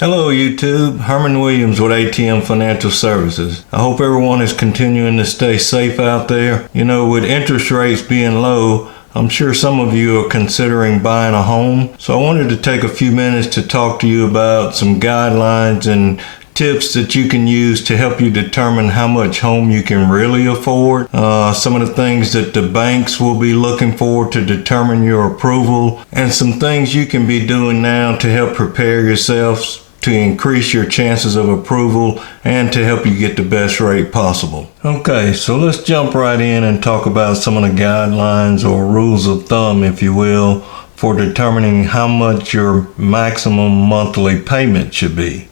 Hello YouTube, Herman Williams with ATM Financial Services. I hope everyone is continuing to stay safe out there. You know, with interest rates being low, I'm sure some of you are considering buying a home. So I wanted to take a few minutes to talk to you about some guidelines and tips that you can use to help you determine how much home you can really afford. Some of the things that the banks will be looking for to determine your approval, and some things you can be doing now to help prepare yourselves to increase your chances of approval and to help you get the best rate possible. Okay, so let's jump right in and talk about some of the guidelines or rules of thumb, if you will, for determining how much your maximum monthly payment should be.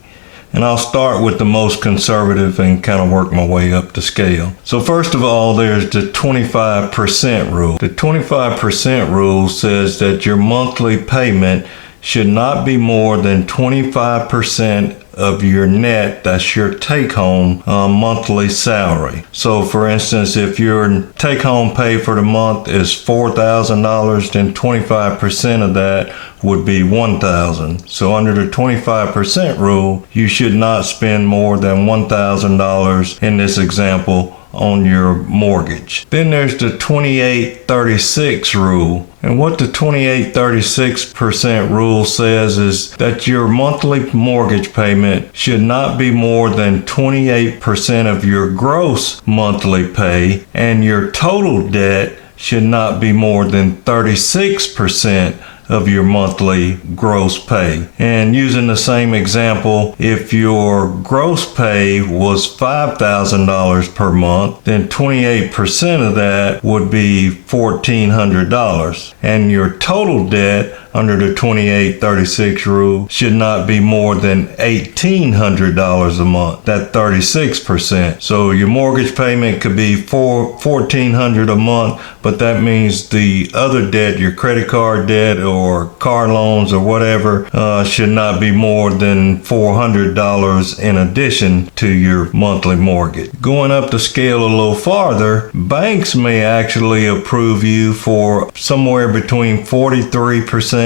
And I'll start with the most conservative and kind of work my way up the scale. So first of all, there's the 25% rule. The 25% rule says that your monthly payment should not be more than 25% of your net, that's your take-home monthly salary. So for instance, if your take-home pay for the month is $4,000, then 25% of that would be $1,000. So under the 25% rule, you should not spend more than $1,000 in this example on your mortgage. Then there's the 28-36 rule. And what the 28-36% rule says is that your monthly mortgage payment should not be more than 28% of your gross monthly pay, and your total debt should not be more than 36% of your monthly gross pay. And using the same example, if your gross pay was $5,000 per month, then 28% of that would be $1,400. And your total debt under the 28-36 rule should not be more than $1,800 a month, that 36%. So your mortgage payment could be $1,400 a month, but that means the other debt, your credit card debt or car loans or whatever, should not be more than $400 in addition to your monthly mortgage. Going up the scale a little farther, banks may actually approve you for somewhere between 43%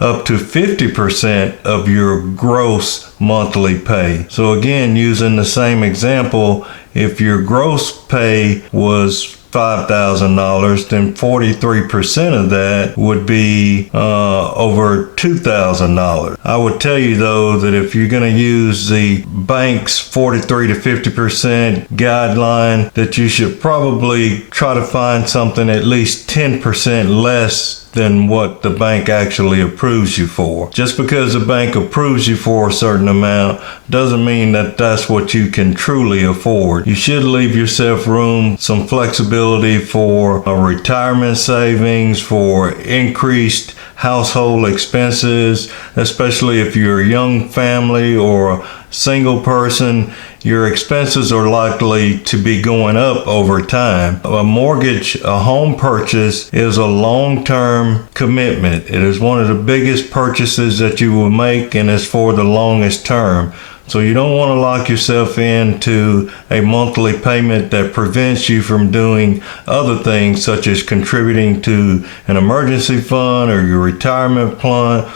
up to 50% of your gross monthly pay. So again, using the same example, if your gross pay was $5,000, then 43% of that would be over $2,000. I would tell you though that if you're going to use the bank's 43 to 50% guideline, that you should probably try to find something at least 10% less than what the bank actually approves you for. Just because the bank approves you for a certain amount doesn't mean that that's what you can truly afford. You should leave yourself room, some flexibility for a retirement savings, for increased household expenses, especially if you're a young family or a single person. Your expenses are likely to be going up over time. A mortgage, a home purchase, is a long-term commitment. It is one of the biggest purchases that you will make, and it's for the longest term. So you don't want to lock yourself into a monthly payment that prevents you from doing other things, such as contributing to an emergency fund or your retirement fund,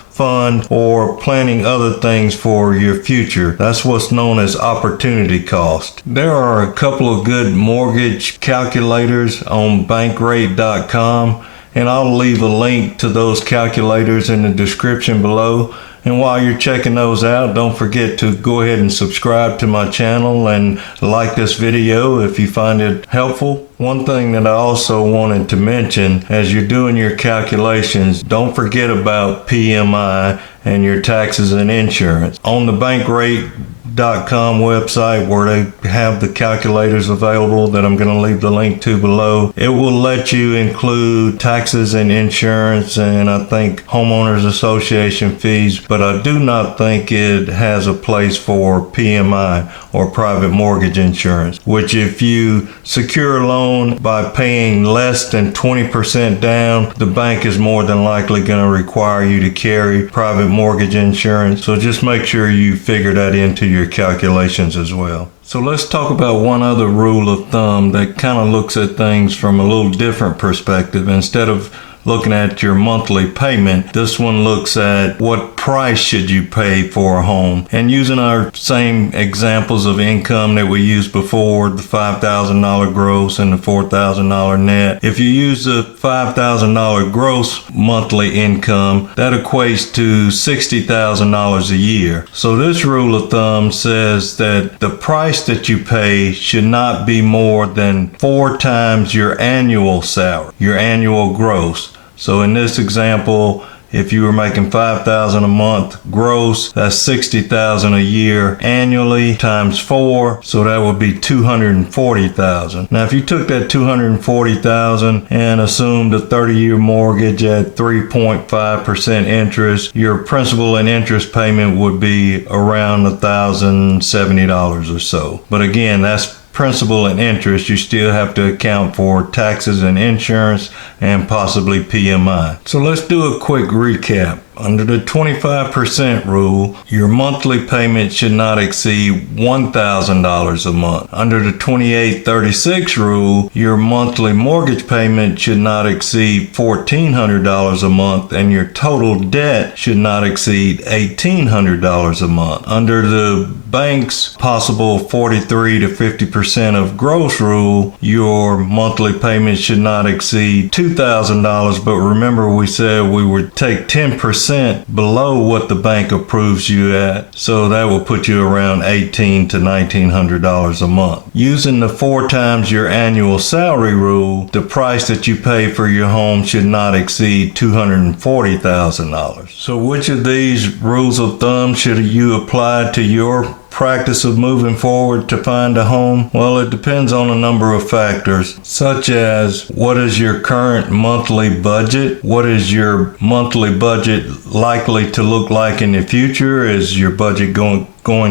or planning other things for your future. That's what's known as opportunity cost. There are a couple of good mortgage calculators on bankrate.com, and I'll leave a link to those calculators in the description below. And while you're checking those out, don't forget to go ahead and subscribe to my channel and like this video if you find it helpful. One thing that I also wanted to mention, as you're doing your calculations, don't forget about PMI and your taxes and insurance. On the bankrate.com website, where they have the calculators available that I'm going to leave the link to below, it will let you include taxes and insurance and I think homeowners association fees, but I do not think it has a place for PMI or private mortgage insurance, which if you secure a loan by paying less than 20% down, the bank is more than likely going to require you to carry private mortgage insurance. So just make sure you figure that into your calculations as well. So let's talk about one other rule of thumb that kind of looks at things from a little different perspective. Instead of looking at your monthly payment. This one looks at what price should you pay for a home. And using our same examples of income that we used before, the $5,000 gross and the $4,000 net. If you use the $5,000 gross monthly income, that equates to $60,000 a year. So this rule of thumb says that the price that you pay should not be more than 4 times your annual salary, your annual gross. So in this example, if you were making $5,000 a month gross, that's $60,000 a year annually times 4, so that would be $240,000. Now, if you took that $240,000 and assumed a 30-year mortgage at 3.5% interest, your principal and interest payment would be around $1,070 or so. But again, that's principal and interest. You still have to account for taxes and insurance and possibly PMI. So let's do a quick recap. Under the 25% rule, your monthly payment should not exceed $1,000 a month. Under the 28-36 rule, your monthly mortgage payment should not exceed $1,400 a month, and your total debt should not exceed $1,800 a month. Under the bank's possible 43 to 50% of gross rule, your monthly payment should not exceed $2,000, but remember we said we would take 10% below what the bank approves you at, so that will put you around $1,800 to $1,900 a month. Using the 4 times your annual salary rule, the price that you pay for your home should not exceed $240,000. So which of these rules of thumb should you apply to your practice of moving forward to find a home? Well, it depends on a number of factors, such as what is your current monthly budget? What is your monthly budget likely to look like in the future? Is your budget going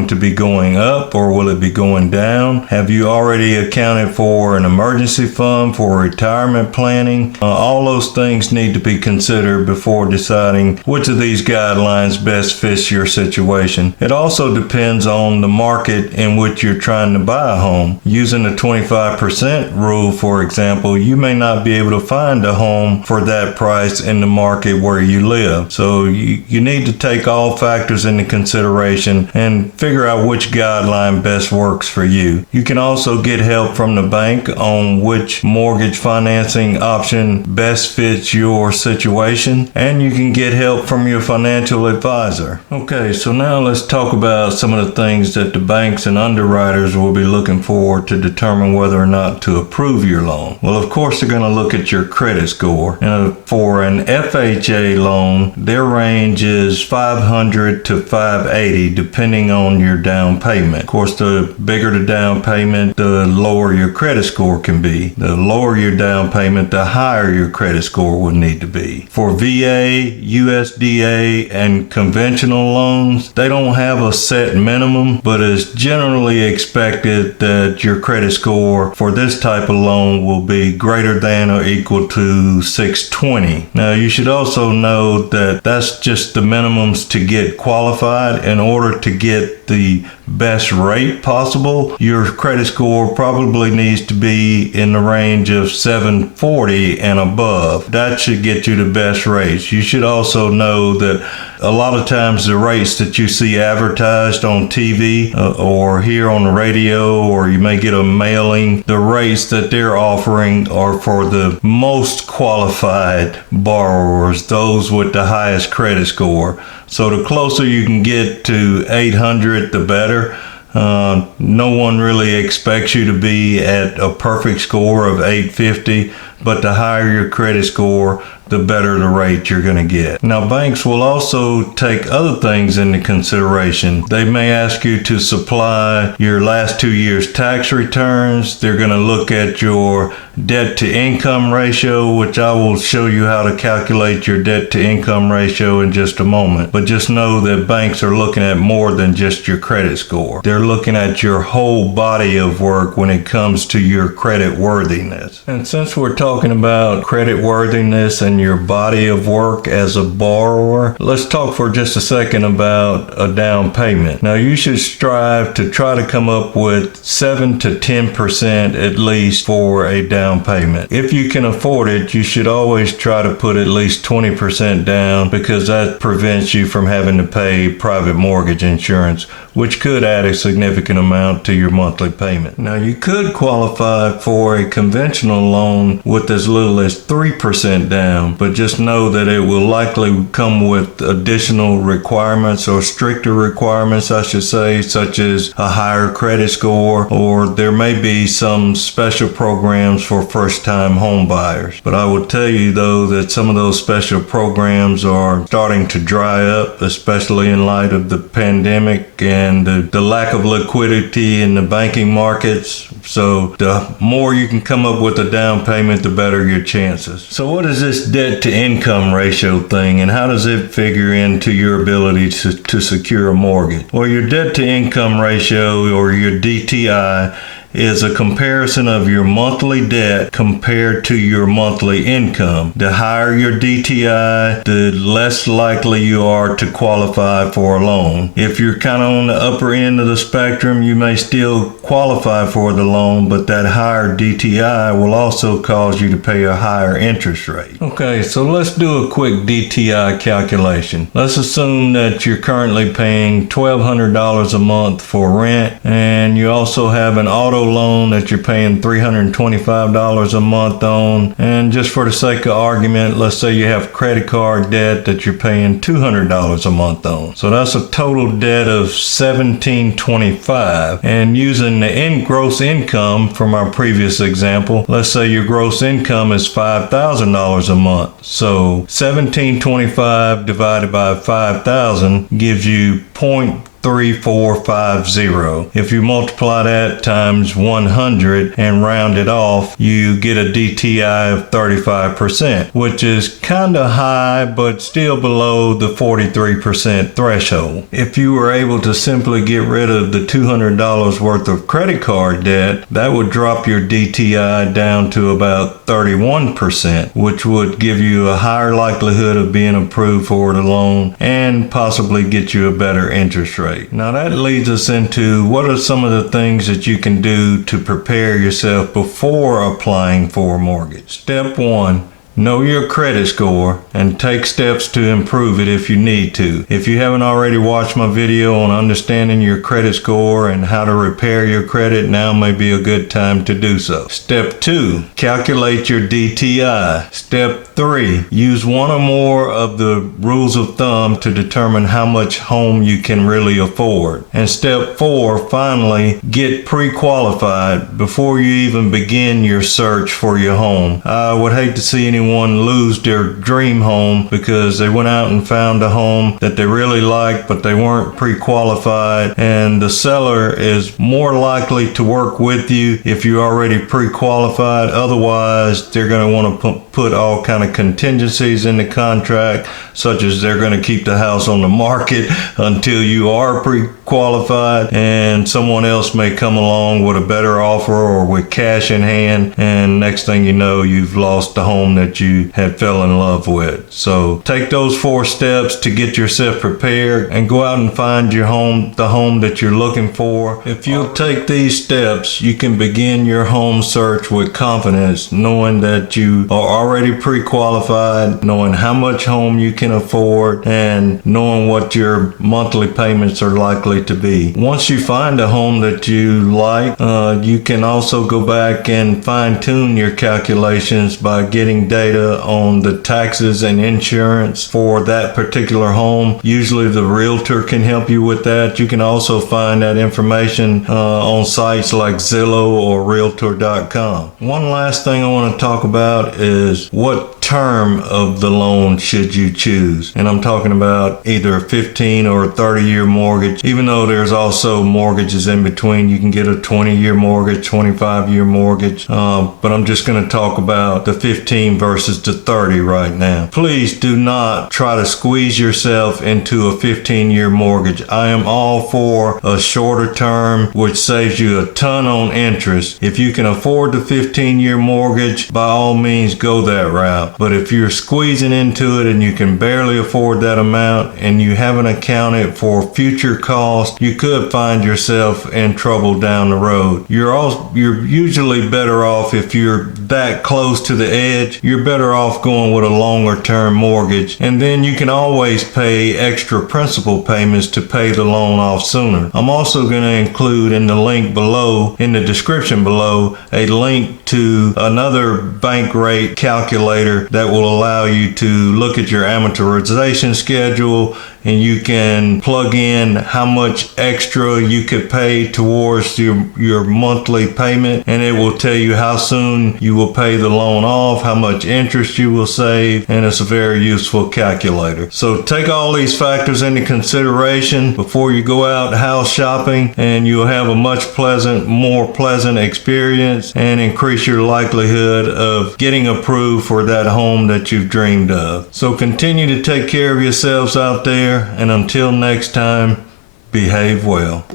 to be going up, or will it be going down? Have you already accounted for an emergency fund for retirement planning? All those things need to be considered before deciding which of these guidelines best fits your situation. It also depends on the market in which you're trying to buy a home. Using the 25% rule, for example, you may not be able to find a home for that price in the market where you live. So you need to take all factors into consideration and figure out which guideline best works for you. You can also get help from the bank on which mortgage financing option best fits your situation, and you can get help from your financial advisor. Okay, so now let's talk about some of the things that the banks and underwriters will be looking for to determine whether or not to approve your loan. Well, of course, they're going to look at your credit score. For an FHA loan, their range is 500 to 580, depending on your down payment. Of course, the bigger the down payment, the lower your credit score can be. The lower your down payment, the higher your credit score will need to be. For VA, USDA, and conventional loans, they don't have a set minimum, but it's generally expected that your credit score for this type of loan will be greater than or equal to 620. Now, you should also know that that's just the minimums to get qualified. In order to get the best rate possible, your credit score probably needs to be in the range of 740 and above. That should get you the best rates. You should also know that a lot of times the rates that you see advertised on TV or here on the radio, or you may get a mailing, the rates that they're offering are for the most qualified borrowers, those with the highest credit score. So the closer you can get to 800, the better. No one really expects you to be at a perfect score of 850, but the higher your credit score, the better the rate you're going to get. Now, banks will also take other things into consideration. They may ask you to supply your last 2 years' tax returns. They're going to look at your debt to income ratio, which I will show you how to calculate your debt to income ratio in just a moment. But just know that banks are looking at more than just your credit score. They're looking at your whole body of work when it comes to your credit worthiness. And since we're talking talking about credit worthiness and your body of work as a borrower, let's talk for just a second about a down payment. Now, you should strive to try to come up with 7 to 10% at least for a down payment. If you can afford it, you should always try to put at least 20% down, because that prevents you from having to pay private mortgage insurance, which could add a significant amount to your monthly payment. Now, you could qualify for a conventional loan with as little as 3% down, but just know that it will likely come with additional requirements, or stricter requirements, I should say, such as a higher credit score, or there may be some special programs for first-time home buyers. But I will tell you, though, that some of those special programs are starting to dry up, especially in light of the pandemic and the lack of liquidity in the banking markets. So the more you can come up with a down payment, the better your chances. So what is this debt to income ratio thing, and how does it figure into your ability to secure a mortgage? Well, your debt to income ratio, or your DTI, is a comparison of your monthly debt compared to your monthly income. The higher your DTI, the less likely you are to qualify for a loan. If you're kind of on the upper end of the spectrum, you may still qualify for the loan, but that higher DTI will also cause you to pay a higher interest rate. Okay, so let's do a quick DTI calculation. Let's assume that you're currently paying $1,200 a month for rent, and you also have an auto loan that you're paying $325 a month on. And just for the sake of argument, let's say you have credit card debt that you're paying $200 a month on. So that's a total debt of $1,725. And using the gross income from our previous example, let's say your gross income is $5,000 a month. So $1,725 divided by 5,000 gives you 0.3450. If you multiply that times 100 and round it off, you get a DTI of 35%, which is kind of high, but still below the 43% threshold. If you were able to simply get rid of the $200 worth of credit card debt, that would drop your DTI down to about 31%, which would give you a higher likelihood of being approved for the loan and possibly get you a better interest rate. Now that leads us into what are some of the things that you can do to prepare yourself before applying for a mortgage. Step 1, know your credit score and take steps to improve it if you need to. If you haven't already watched my video on understanding your credit score and how to repair your credit, now may be a good time to do so. Step 2, calculate your DTI. Step 3, use one or more of the rules of thumb to determine how much home you can really afford. And step 4, finally, get pre-qualified before you even begin your search for your home. I would hate to see anyone lose their dream home because they went out and found a home that they really liked, but they weren't pre-qualified, and the seller is more likely to work with you if you're already pre-qualified. Otherwise, they're going to want to put all kind of contingencies in the contract, such as they're going to keep the house on the market until you are pre-qualified, and someone else may come along with a better offer or with cash in hand, and next thing you know, you've lost the home that you had fell in love with. So take those 4 steps to get yourself prepared and go out and find your home, the home that you're looking for. If you'll take these steps, you can begin your home search with confidence, knowing that you are already pre-qualified, knowing how much home you can afford, and knowing what your monthly payments are likely to be. Once you find a home that you like, you can also go back and fine-tune your calculations by getting data on the taxes and insurance for that particular home. Usually the realtor can help you with that. You can also find that information on sites like Zillow or Realtor.com. One last thing I want to talk about is what term of the loan should you choose. And I'm talking about either a 15 or a 30-year mortgage. Even though there's also mortgages in between, you can get a 20-year mortgage, 25-year mortgage. But I'm just going to talk about the 15 versus versus the 30 right now. Please do not try to squeeze yourself into a 15-year mortgage. I am all for a shorter term, which saves you a ton on interest. If you can afford the 15-year mortgage, by all means go that route. But if you're squeezing into it and you can barely afford that amount and you haven't accounted for future costs, you could find yourself in trouble down the road. You're usually better off, if you're that close to the edge, you're better off going with a longer term mortgage, and then you can always pay extra principal payments to pay the loan off sooner. I'm also going to include in the link below, in the description below, a link to another bank rate calculator that will allow you to look at your amortization schedule, and you can plug in how much extra you could pay towards your monthly payment, and it will tell you how soon you will pay the loan off, how much interest you will save, and it's a very useful calculator. So take all these factors into consideration before you go out house shopping, and you'll have a much more pleasant experience and increase your likelihood of getting approved for that home that you've dreamed of. So continue to take care of yourselves out there, and until next time, behave well.